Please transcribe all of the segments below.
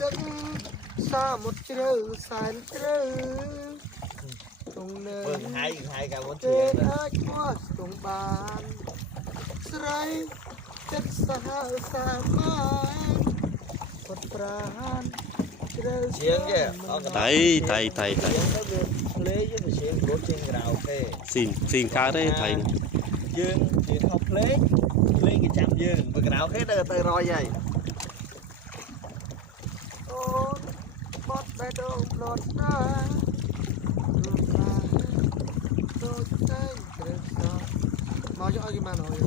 ទឹកសាមុទ្រជ្រៅសែនជ្រៅក្នុងនៅហើយកាមុនជាអាចអស់ក្នុងបានស្រីចិត្តសហសាមាពុតប្រានជ្រៅជាងទេថៃលេយើងទៅជាងរត់ជាងក្រៅទេស៊ីងកើតទេថៃយើងជាខុសភ្លេងគេចាំយើងបើក្រៅទេទៅរយហើយអូបត់បេះដូងផ្លត់ណាលោកតាដូចតែគ្រឹះសមកយកឲ្យគេមកហើយ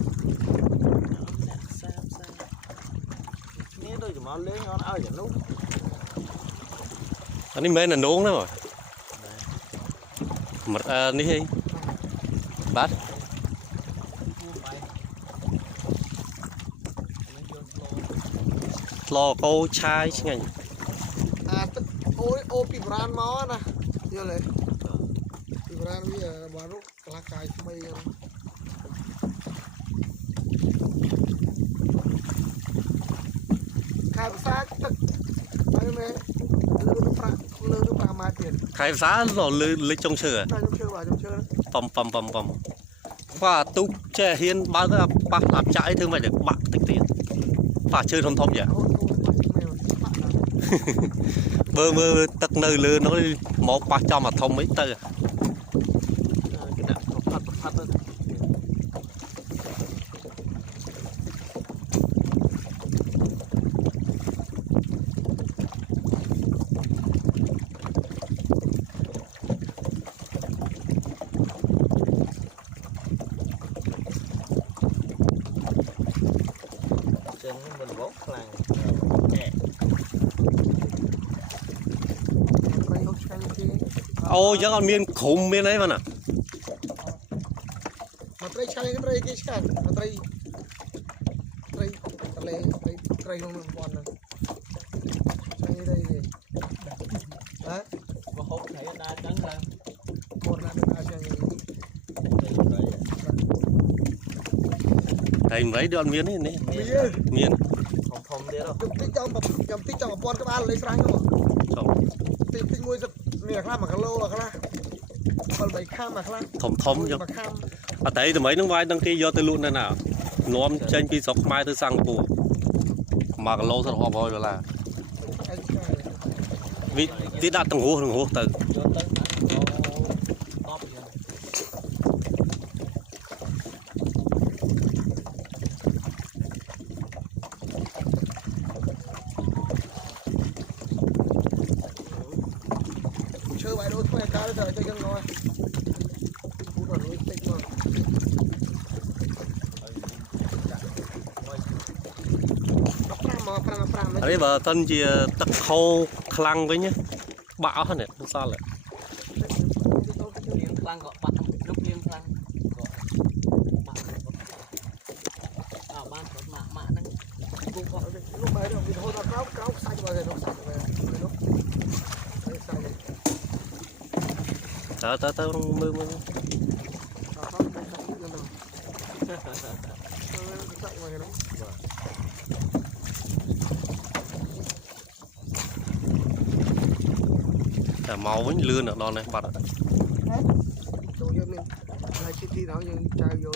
នេះដូចជាមកលេងអត់ឲ្យទៅនោះអានេះមិនមែននងទេបងមត់នេះហីបាទស្លកោឆាយឆ្ងាញ់ទឹកអូពីប្រានមកណាយល់ទេពីប្រានវាបើនោះកន្លះកាយថ្មីខែភាសាទឹកហើយមែនលើទៅប្រាក់លើទៅ5ម៉ាទៀតខែភាសាលើចុងឈើចុងឈើបំខ្វះទូកចេះហ៊ានបើទៅប៉ះអាប់ចាក់អីធ្វើមិនទៅបាក់តិចទៀតប៉ះឈើធំយ៉ាមើលទឹកនៅលើនោះមកប៉ះចំអាធំអីទៅគេដាក់ផាត់មិនបោកខ្លាំងអូចឹងអត់មានឃុំមានអីបងណាមកត្រីឆ្កែត្រីគេឆ្កែមកត្រីតលេត្រីក្នុងនឹងបនហ្នឹងឆ្កែត្រីហ៎មកហូបត្រីអត់ដែរចឹងទៅបនណាស់ដល់ចឹងហើយមិនដូចអត់មានទេនេះមានធំទៀតខ្ញុំតិចចង់1000ក្បាលលេស្រាញ់ហ្នឹងតិចមួយទឹកនេះខ្លះ1គីឡូខ្លះ7-8ខាំមួយខ្លះធំខ្ញុំអត់តែថ្មីហ្នឹងវាយដល់គេយកទៅលក់នៅណានាំចេញពីស្រុកខ្មែរទៅសិង្ហបុរី1គីឡូទៅរាប់រយដុល្លារវាដាក់ទាំងរស់ទៅchơi bài đôi thôi cá rồi chơi chân rồi cũng là nuôi tinh rồi đấy bà tân chỉ tắc khô khăng với nhá bão hơn này không sao lại khăng gọi bạn lúc liên khăng ban mạ năng cũng gọi lúc đấy rồi thôi nó cáo xanh vào rồi nó sạch về lúc tớ mưa màu với lươn ở đó này bật ạ chỗ dân này hai chiếc đi đó nhưng chai vô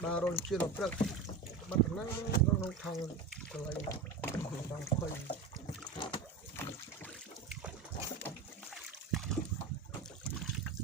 ba đôi chưa được bắt nắng nó không thằng rồi đang quay